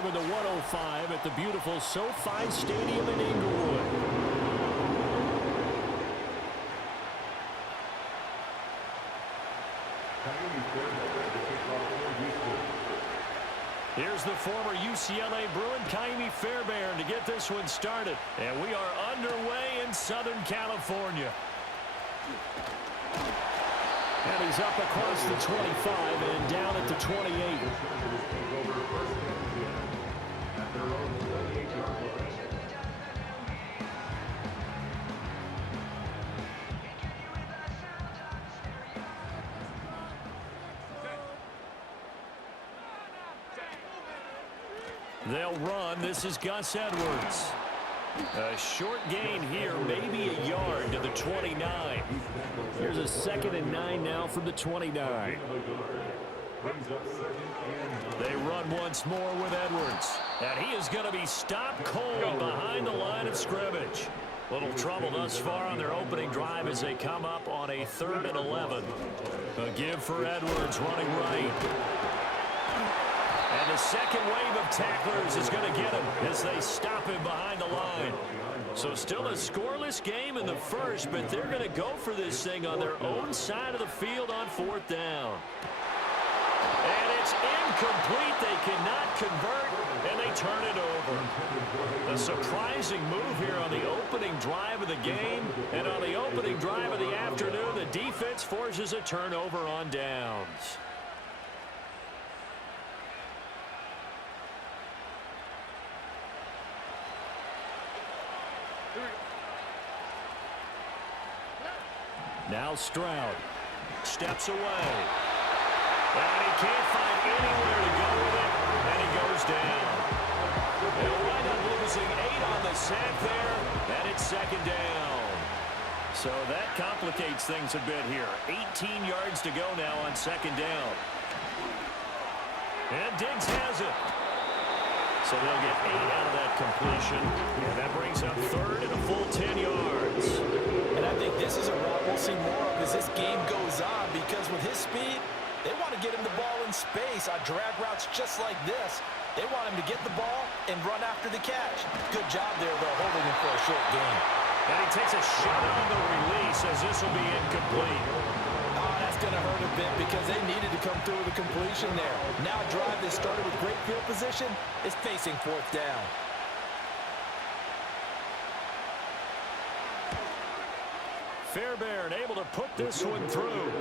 live in the 105 at the beautiful SoFi Stadium in Inglewood. Here's the former UCLA Bruin, Kaimi Fairbairn, to get this one started. And we are underway in Southern California. And he's up across the 25 and down at the 28. They'll run. This is Gus Edwards. A short gain here, maybe a yard to the 29. Here's a 2nd and 9 now from the 29. They run once more with Edwards. And he is going to be stopped cold behind the line of scrimmage. Little trouble thus far on their opening drive as they come up on a 3rd and 11. A give for Edwards running right. And the second wave of tacklers is going to get him as they stop him behind the line. So still a scoreless game in the first, but they're going to go for this thing on their own side of the field on 4th down. And it's incomplete. They cannot convert, and they turn it over. A surprising move here on the opening drive of the game. And on the opening drive of the afternoon, the defense forces a turnover on downs. Now Stroud steps away. And he can't find anywhere to go with it, and he goes down. They'll wind up losing 8 on the sack there, and it's 2nd down. So that complicates things a bit here. 18 yards to go now on 2nd down. And Diggs has it. So they'll get 8 out of that completion. And that brings up 3rd and a full 10 yards. And I think this is a route we'll see more of as this game goes on, because with his speed, they want to get him the ball in space on drag routes just like this. They want him to get the ball and run after the catch. Good job there, though, holding him for a short gain. And he takes a shot on the release as this will be incomplete. Oh, that's going to hurt a bit because they needed to come through with a completion there. Now a drive that started with great field position is facing 4th down. Fairbairn able to put this one through.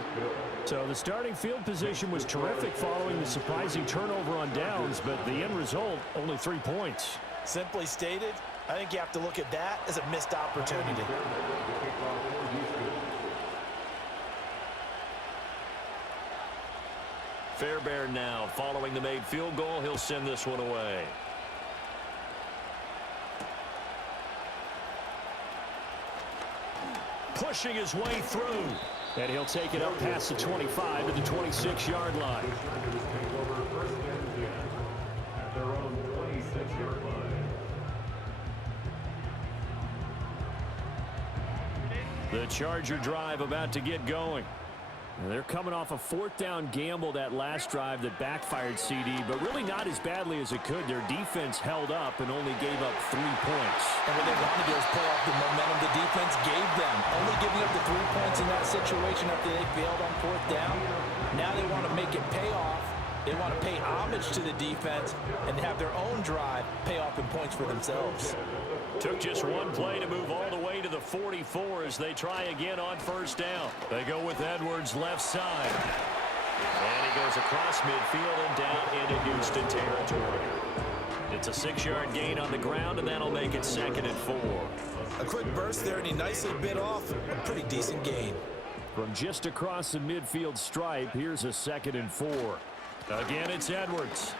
So the starting field position was terrific following the surprising turnover on downs, but the end result, only 3 points. Simply stated, I think you have to look at that as a missed opportunity. Fairbairn now following the made field goal. He'll send this one away. Pushing his way through. And he'll take it up past the 25 to the 26-yard line. The Charger drive about to get going. They're coming off a 4th down gamble that last drive that backfired CD, but really not as badly as it could. Their defense held up and only gave up 3 points. And what they want to do is pull off the momentum the defense gave them. Only giving up the 3 points in that situation after they failed on 4th down. Now they want to make it pay off. They want to pay homage to the defense and have their own drive pay off in points for themselves. Took just one play to move all the way to the 44 as they try again on 1st down. They go with Edwards left side. And he goes across midfield and down into Houston territory. It's a 6-yard gain on the ground, and that'll make it 2nd and 4. A quick burst there, and he nicely bit off a pretty decent gain. From just across the midfield stripe, here's a 2nd and 4. Again, it's Edwards.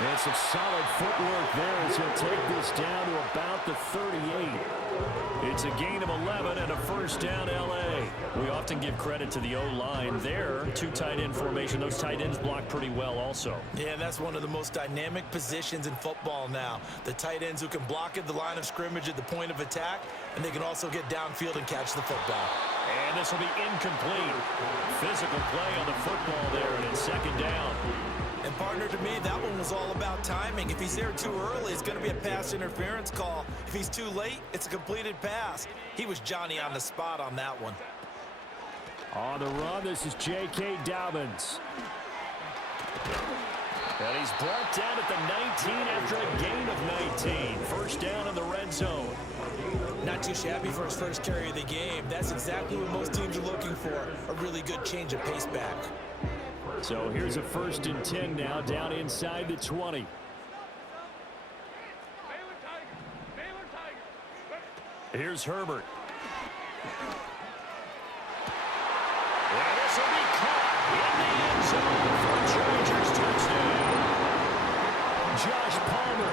And some solid footwork there as he'll take this down to about the 38. It's a gain of 11 and a 1st down L.A. We often give credit to the O-line there. 2 tight end formation. Those tight ends block pretty well also. Yeah, that's one of the most dynamic positions in football now. The tight ends who can block at the line of scrimmage at the point of attack, and they can also get downfield and catch the football. And this will be incomplete. Physical play on the football there, and it's 2nd down. And partner, to me, that one was all about timing. If he's there too early, it's going to be a pass interference call. If he's too late, it's a completed pass. He was Johnny on the spot on that one. On the run, this is J.K. Dobbins. And he's brought down at the 19 after a gain of 19. First down in the red zone. Not too shabby for his first carry of the game. That's exactly what most teams are looking for, a really good change of pace back. So here's a 1st and 10 now, down inside the 20. Here's Herbert. And this will be caught in the end zone for a Chargers touchdown. Josh Palmer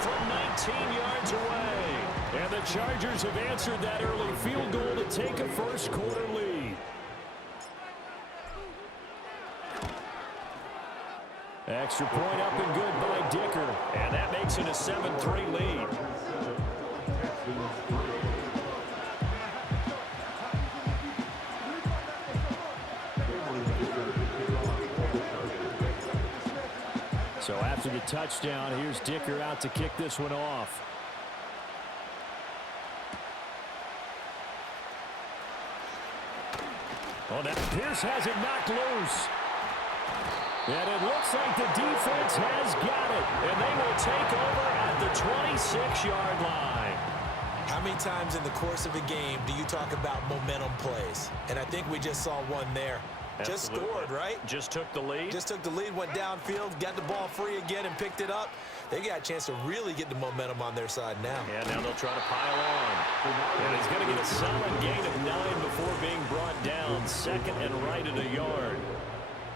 from 19 yards away. And the Chargers have answered that early field goal to take a first quarter lead. Extra point up and good by Dicker. And that makes it a 7-3 lead. So after the touchdown, here's Dicker out to kick this one off. Oh, that Pierce has it knocked loose. And it looks like the defense has got it. And they will take over at the 26-yard line. How many times in the course of a game do you talk about momentum plays? And I think we just saw one there. Absolutely. Just scored, right? Just took the lead. Just took the lead, went downfield, got the ball free again, and picked it up. They got a chance to really get the momentum on their side now. Yeah, now they'll try to pile on. And he's going to get a solid gain of 9 before being brought down. 2nd and right at a yard.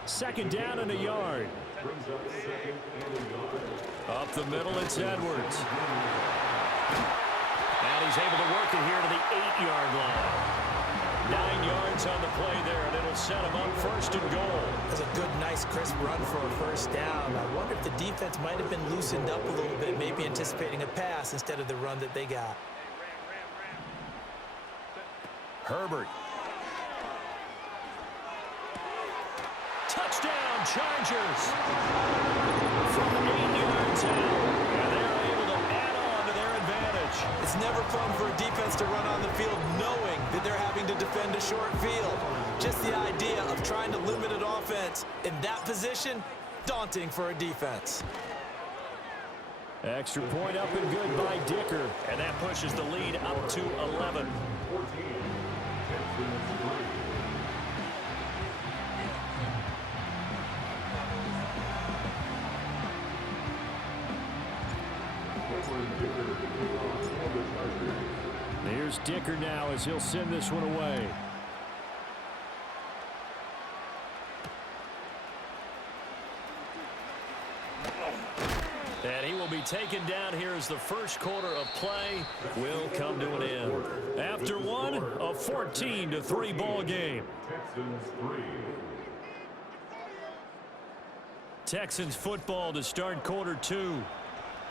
2nd down and a yard. Up the middle, it's Edwards. And he's able to work it here to the 8-yard line. 9 yards on the play there, and it'll set him up 1st and goal. That's a good, nice, crisp run for a first down. I wonder if the defense might have been loosened up a little bit, maybe anticipating a pass instead of the run that they got. Herbert. Touchdown, Chargers. From 8 yards out. And they're able to add on to their advantage. It's never fun for a defense to run on the field knowing that they're having to defend a short field. Just the idea of trying to limit an offense in that position, daunting for a defense. Extra point up and good by Dicker. And that pushes the lead up to 11. Here's Dicker now as he'll send this one away. And he will be taken down here as the first quarter of play will come to an end. After one, a 14-3 ball game. Texans football to start quarter 2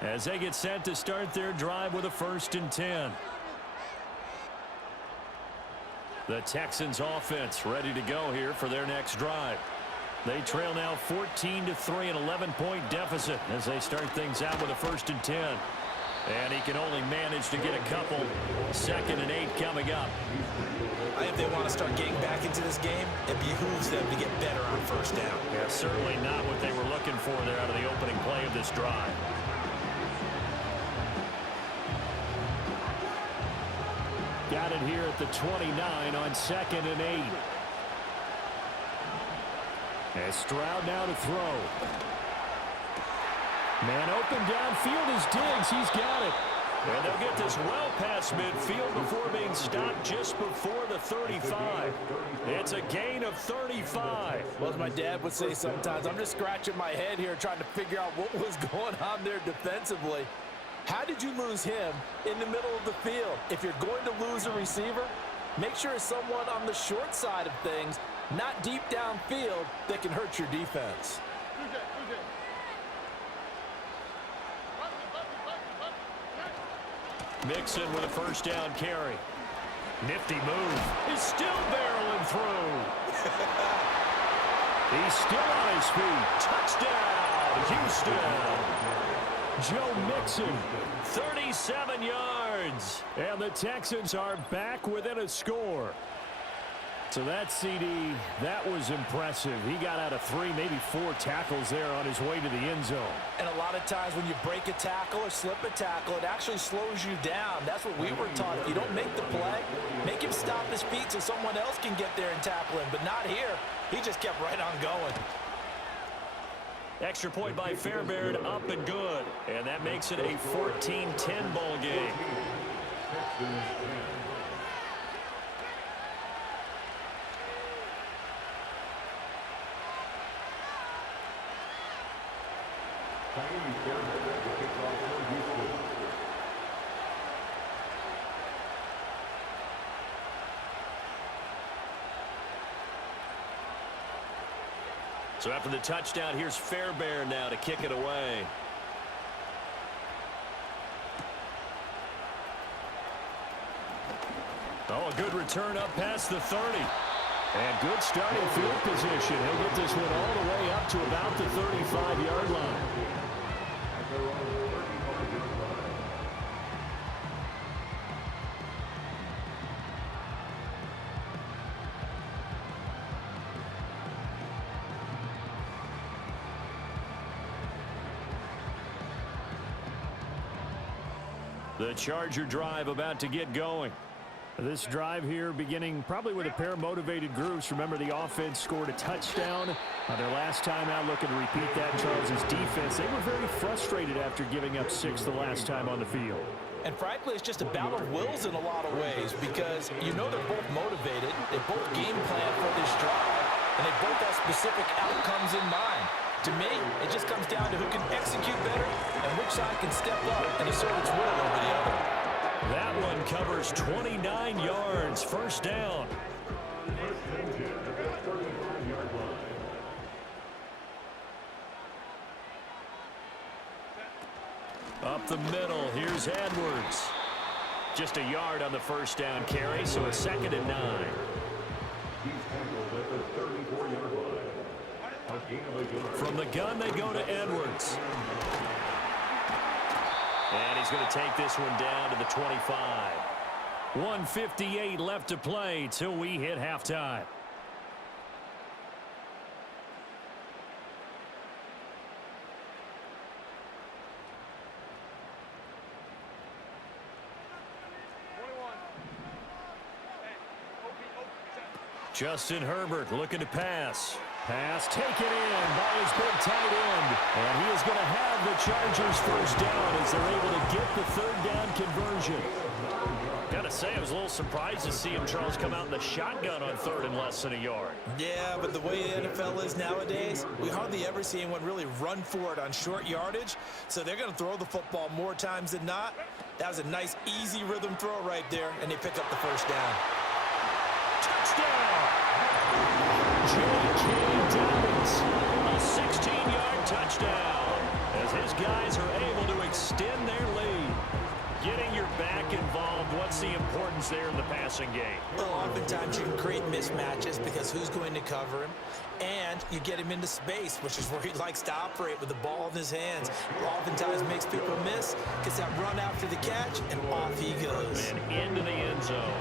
as they get set to start their drive with a 1st and 10. The Texans offense ready to go here for their next drive. They trail now 14-3, an 11-point deficit as they start things out with a 1st and 10. And he can only manage to get a couple. 2nd and 8 coming up. I think they want to start getting back into this game. It behooves them to get better on 1st down. Yeah, certainly not what they were looking for there out of the opening play of this drive. Got it here at the 29 on 2nd and 8. And Stroud now to throw. Man open downfield is Diggs. He's got it. And they'll get this well past midfield before being stopped just before the 35. It's a gain of 35. Well, as my dad would say sometimes, I'm just scratching my head here trying to figure out what was going on there defensively. How did you lose him in the middle of the field? If you're going to lose a receiver, make sure it's someone on the short side of things, not deep downfield, that can hurt your defense. Mixon with a 1st down carry. Nifty move. He's still barreling through. He's still on his feet. Touchdown, Houston. Joe Mixon, 37 yards. And the Texans are back within a score. So that CD, that was impressive. He got out of 3, maybe 4 tackles there on his way to the end zone. And a lot of times when you break a tackle or slip a tackle, it actually slows you down. That's what we were taught. If you don't make the play, make him stop his feet so someone else can get there and tackle him. But not here. He just kept right on going. Extra point by Fairbairn, up and good. And that makes it a 14-10 ball game. So after the touchdown, here's Fairbairn now to kick it away. Oh, a good return up past the 30. And good starting field position. He'll get this one all the way up to about the 35-yard line. The Charger drive about to get going. This drive here beginning probably with a pair of motivated groups. Remember, the offense scored a touchdown their last time out, looking to repeat that. Charles' defense, they were very frustrated after giving up 6 the last time on the field. And frankly, it's just a battle of wills in a lot of ways, because you know they're both motivated. They both game plan for this drive, and they both have specific outcomes in mind. To me, it just comes down to who can execute better and which side can step up and assert its will over the other. That one covers 29 yards, first down. Up the middle, here's Edwards. Just a yard on the first down carry, so it's 2nd and 9. From the gun, they go to Edwards. And he's going to take this one down to the 25. 1:58 left to play till we hit halftime. Justin Herbert looking to pass. Pass taken in by his big tight end. And he is going to have the Chargers first down as they're able to get the 3rd down conversion. Got to say, I was a little surprised to see him, Charles, come out in the shotgun on 3rd and less than a yard. Yeah, but the way the NFL is nowadays, we hardly ever see anyone really run for it on short yardage. So they're going to throw the football more times than not. That was a nice, easy rhythm throw right there, and they pick up the first down. Touchdown! J.K. Dobbins, a 16-yard touchdown, as his guys are able to extend their lead. Getting your back involved, what's the importance there in the passing game? Well, oftentimes you can create mismatches because who's going to cover him, and you get him into space, which is where he likes to operate with the ball in his hands. Oftentimes makes people miss, gets that run after the catch, and off he goes. And into the end zone.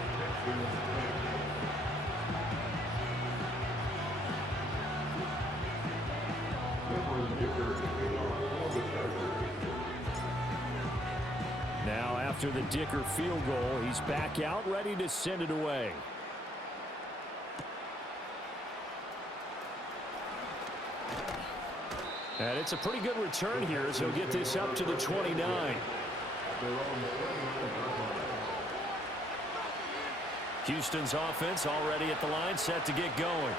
Now, after the Dicker field goal, he's back out, ready to send it away. And it's a pretty good return here as he'll get this up to the 29. Houston's offense already at the line, set to get going.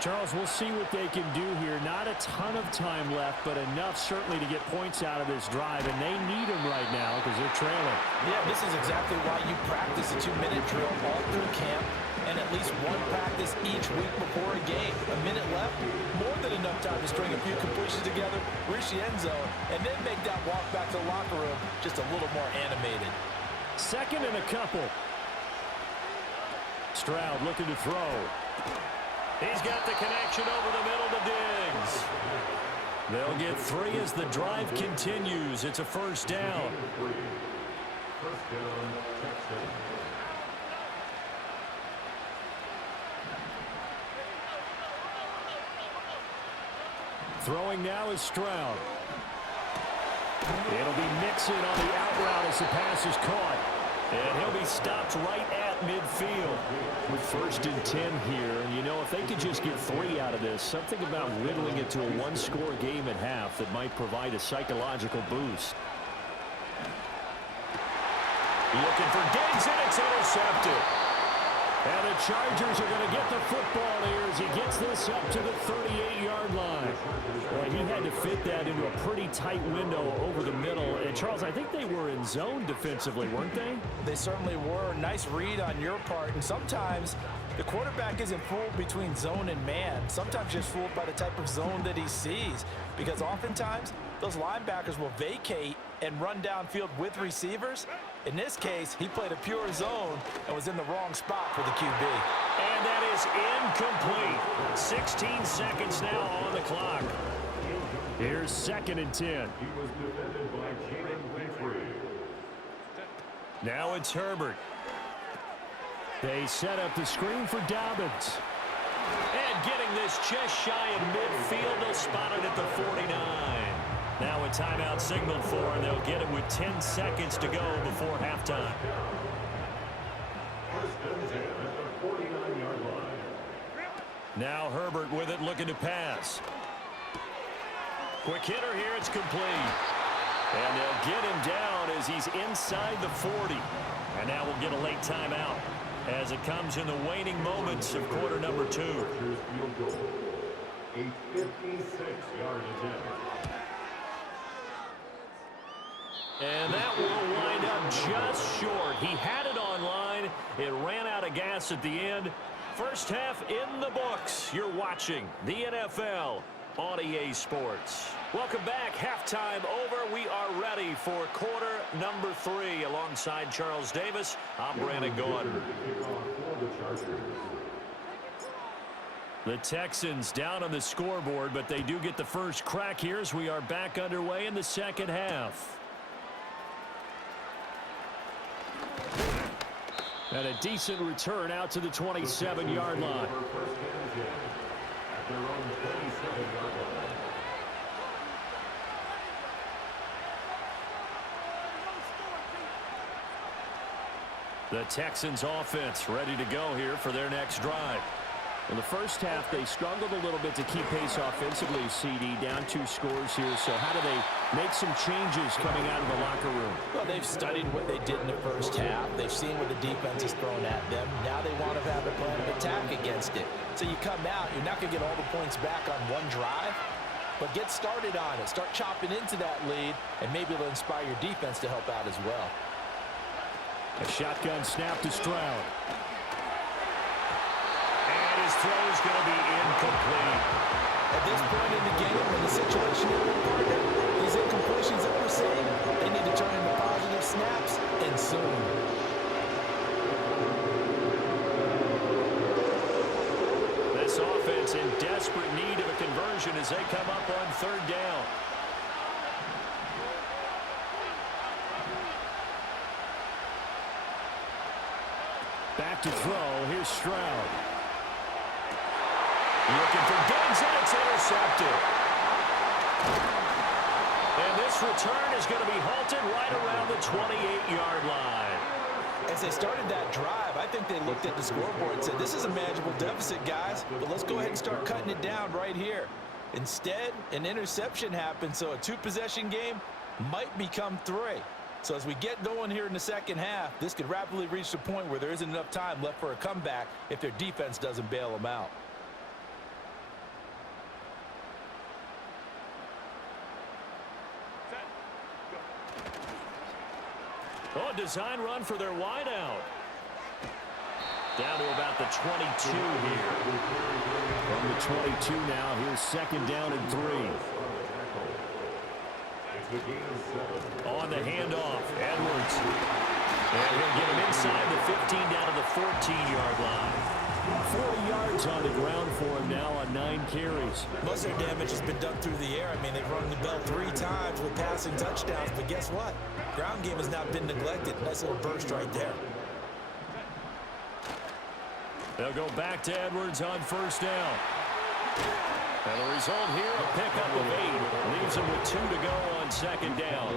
Charles, we'll see what they can do here. Not a ton of time left, but enough certainly to get points out of this drive, and they need them right now because they're trailing. Yeah, this is exactly why you practice a 2-minute drill all through camp and at least one practice each week before a game. A minute left, more than enough time to string a few completions together, reach the end zone, and then make that walk back to the locker room just a little more animated. 2nd and a couple. Stroud looking to throw. He's got the connection over the middle to Diggs. They'll get 3 as the drive continues. It's a first down. Throwing now is Stroud. It'll be Mixon on the out route as the pass is caught. And he'll be stopped right at midfield. With 1st and 10 here, and you know, if they could just get 3 out of this, something about whittling it to a 1-score game at half that might provide a psychological boost. Looking for Diggs, and it's intercepted. And the Chargers are going to get the football here as he gets this up to the 38-yard line. Well, he had to fit that into a pretty tight window over the middle. And, Charles, I think they were in zone defensively, weren't they? They certainly were. Nice read on your part. And sometimes the quarterback isn't fooled between zone and man. Sometimes just fooled by the type of zone that he sees. Because oftentimes those linebackers will vacate and run downfield with receivers. In this case, he played a pure zone and was in the wrong spot for the QB. And that is incomplete. 16 seconds now on the clock. Here's 2nd and 10. Now it's Herbert. They set up the screen for Dobbins. And getting this just shy of midfield, they'll spot it at the 49. Now a timeout signaled for, and they'll get it with 10 seconds to go before halftime. Now Herbert with it, looking to pass. Quick hitter here, it's complete. And they'll get him down as he's inside the 40. And now we'll get a late timeout as it comes in the waning moments of quarter number 2. A 56-yard attempt. And that will wind up just short. He had it online. It ran out of gas at the end. First half in the books. You're watching the NFL on EA Sports. Welcome back. Halftime over. We are ready for quarter number 3. Alongside Charles Davis, I'm Brandon Gaudin. The Texans down on the scoreboard, but they do get the first crack here as we are back underway in the second half. And a decent return out to the 27-yard line. The Texans offense ready to go here for their next drive. In the first half, they struggled a little bit to keep pace offensively, CD, down 2 scores here. So how do they make some changes coming out of the locker room? Well, they've studied what they did in the first half. They've seen what the defense has thrown at them. Now they want to have a plan of attack against it. So you come out, you're not going to get all the points back on one drive, but get started on it. Start chopping into that lead, and maybe it'll inspire your defense to help out as well. A shotgun snap to Stroud. His throw is going to be incomplete. At this point in the game, in the situation that we're partner, these incompletions that we're seeing, they need to turn into positive snaps, and soon. This offense in desperate need of a conversion as they come up on 3rd down. Back to throw. Here's Stroud. Looking for Diggs, and it's intercepted. And this return is going to be halted right around the 28-yard line. As they started that drive, I think they looked at the scoreboard and said, this is a manageable deficit, guys, but let's go ahead and start cutting it down right here. Instead, an interception happened, so a 2-possession game might become 3. So as we get going here in the second half, this could rapidly reach the point where there isn't enough time left for a comeback if their defense doesn't bail them out. Oh, design run for their wideout. Down to about the 22 here. From the 22 now, here's 2nd down and 3. On the handoff, Edwards. And he'll get him inside the 15 down to the 14-yard line. 40 yards on the ground for him now on 9 carries. Most of their damage has been done through the air. I mean, they've rung the bell 3 times with passing touchdowns, but guess what? Ground game has not been neglected. Nice little burst right there. They'll go back to Edwards on first down. And the result here, a pickup of 8. Leaves him with 2 to go on second down.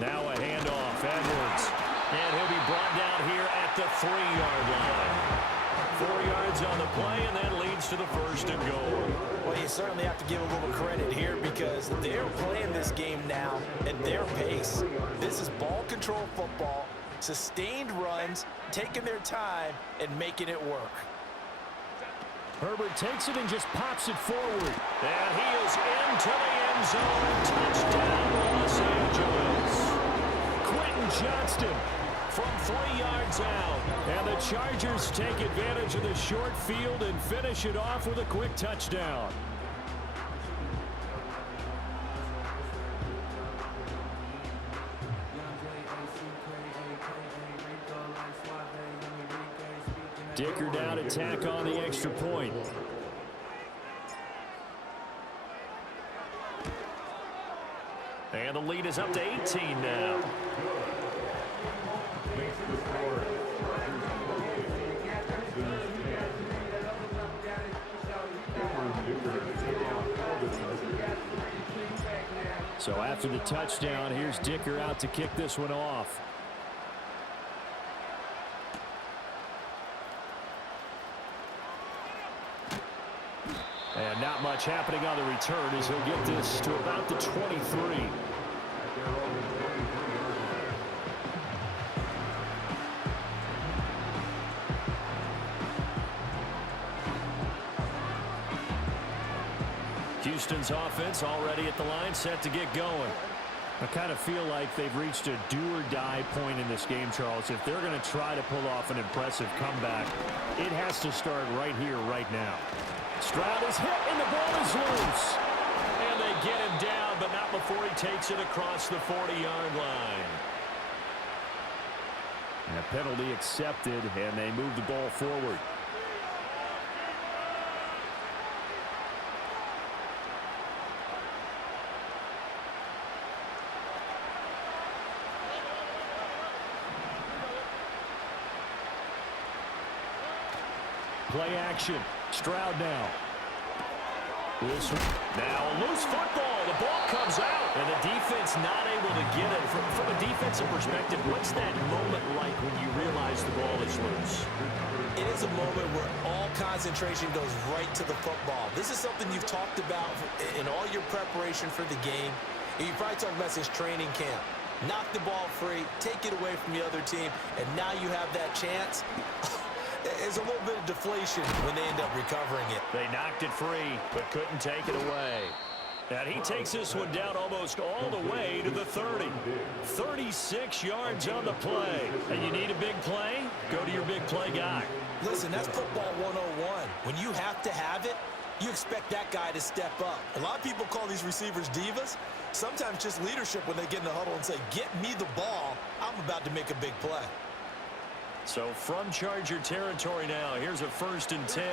Now a handoff, Edwards. And he'll be brought down here at the 3-yard line. 4 yards on the play, and that leads to the first and goal. Well, you certainly have to give a little credit here because they're playing this game now at their pace. This is ball control football, sustained runs, taking their time, and making it work. Herbert takes it and just pops it forward. And he is into the end zone. Touchdown, Los Angeles. Quentin Johnston from 3 yards out. And the Chargers take advantage of the short field and finish it off with a quick touchdown. Dicker down to tack on the extra point. And the lead is up to 18 now. So after the touchdown, here's Dicker out to kick this one off. And not much happening on the return as he'll get this to about the 23. Houston's offense already at the line, set to get going. I kind of feel like they've reached a do-or-die point in this game, Charles. If they're going to try to pull off an impressive comeback, it has to start right here, right now. Stroud is hit, and the ball is loose. And they get him down, but not before he takes it across the 40-yard line. And a penalty accepted, and they move the ball forward. Play action. Stroud now. Now a loose football. The ball comes out. And the defense not able to get it. From a defensive perspective, what's that moment like when you realize the ball is loose? It is a moment where all concentration goes right to the football. This is something you've talked about in all your preparation for the game. You probably talked about since training camp. Knock the ball free, take it away from the other team, and now you have that chance. There's a little bit of deflation when they end up recovering it. They knocked it free, but couldn't take it away. And he takes this one down almost all the way to the 30. 36 yards on the play. And you need a big play? Go to your big play guy. Listen, that's football 101. When you have to have it, you expect that guy to step up. A lot of people call these receivers divas. Sometimes just leadership when they get in the huddle and say, get me the ball. I'm about to make a big play. So from Charger territory now, here's a 1st and 10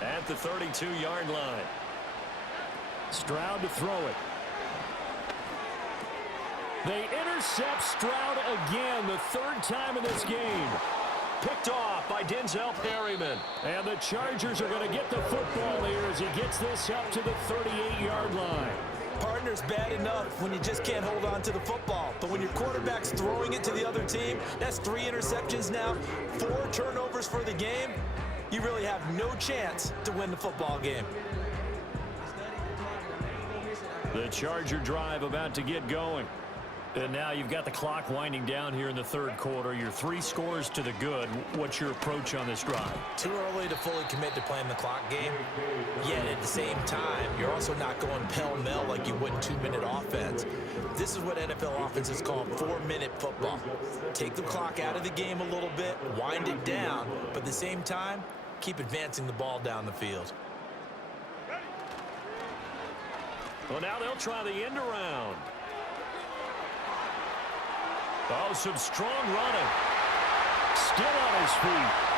at the 32-yard line. Stroud to throw it. They intercept Stroud again, the 3rd time in this game. Picked off by Denzel Perryman. And the Chargers are going to get the football here as he gets this up to the 38-yard line. Partner's bad enough when you just can't hold on to the football. But when your quarterback's throwing it to the other team, that's 3 interceptions now, 4 turnovers for the game. You really have no chance to win the football game. The Charger drive about to get going. And now you've got the clock winding down here in the 3rd quarter. You're 3 scores to the good. What's your approach on this drive? Too early to fully commit to playing the clock game. Yet at the same time, you're also not going pell-mell like you would in 2-minute offense. This is what NFL offenses call 4-minute football. Take the clock out of the game a little bit, wind it down, but at the same time, keep advancing the ball down the field. Well, now they'll try the end around. Oh, some strong running. Still on his feet.